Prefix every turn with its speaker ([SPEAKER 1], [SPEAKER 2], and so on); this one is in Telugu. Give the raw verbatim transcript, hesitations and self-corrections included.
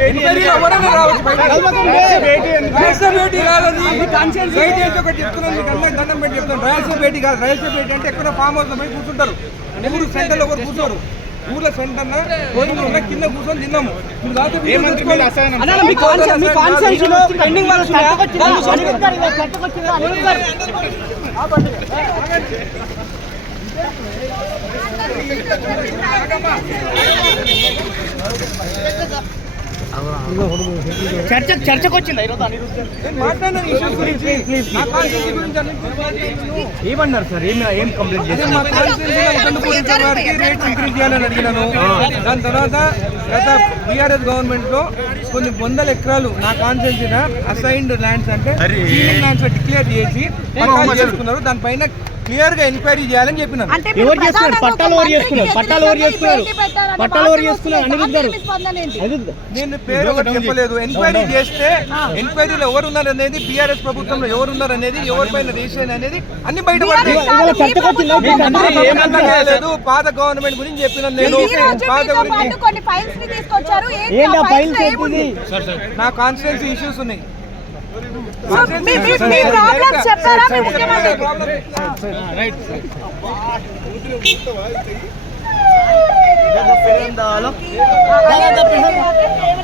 [SPEAKER 1] ఎవరైనా రావచ్చు భేటీ కాదని దయచేసి ఒకటి చెప్తున్నాను మీకు అందరికి దండం పెట్టి చెప్తాను. రాయలసీమ భేటీ కాదు. రాయలసీమ భేటీ అంటే ఎక్కడ ఫామ్ హౌస్ పోయి కూర్చుంటారు. నెల్లూరు సెంటర్లో ఒకరు కూర్చోరు. ఊర్లో సెంటర్ భోజనం కింద కూర్చొని తిన్నాము.
[SPEAKER 2] చర్చ చర్చకు వచ్చింది
[SPEAKER 1] మాట్లాడిన ఇష్యూస్ గురించి
[SPEAKER 2] ఏమన్నారు సార్? ఏం ఏం కంప్లైంట్ చేశారు?
[SPEAKER 1] మా కాన్స్టిట్యూన్సీ వారికి రేట్ ఇంక్రీజ్ చేయాలని అడిగినాను. దాని తర్వాత గత బీఆర్ఎస్ గవర్నమెంట్ లో కొన్ని వందల ఎకరాలు నా కాన్స్టిట్యూన్సీ అసైన్డ్ ల్యాండ్స్ అంటే ల్యాండ్స్ డిక్లేర్ చేసి పట్టాలు చేసుకున్నారు. దానిపైన క్లియర్ గా ఎంక్వైరీ చేయాలని చెప్పినారు.
[SPEAKER 2] ఎవరు చేస్తున్నారు? పట్టాలు ఎవరు చేసుకున్నారు? పట్టాలు ఎవరు చేసుకున్నారు? పట్టాలు ఎవరు చేసుకున్నారు? అనిరుద్ధ్ గారు
[SPEAKER 1] నేను పేరు ఒకటి చెప్పలేదు. ఎంక్వైరీ చేస్తే ఎంక్వైరీలో ఎవరు ఉన్నారు అనేది, బీఆర్ఎస్ ప్రభుత్వంలో ఎవరు ఉన్నారు అనేది, ఎవరిపైన రిజిస్ట్రేషన్ అనేది అన్ని బయటపడలేదు. పాత గవర్నమెంట్ గురించి చెప్పినాను నేను. పాత గురించి నా కాన్స్టిట్యూన్సీ ఇష్యూస్ ఉన్నాయి.
[SPEAKER 2] రైట్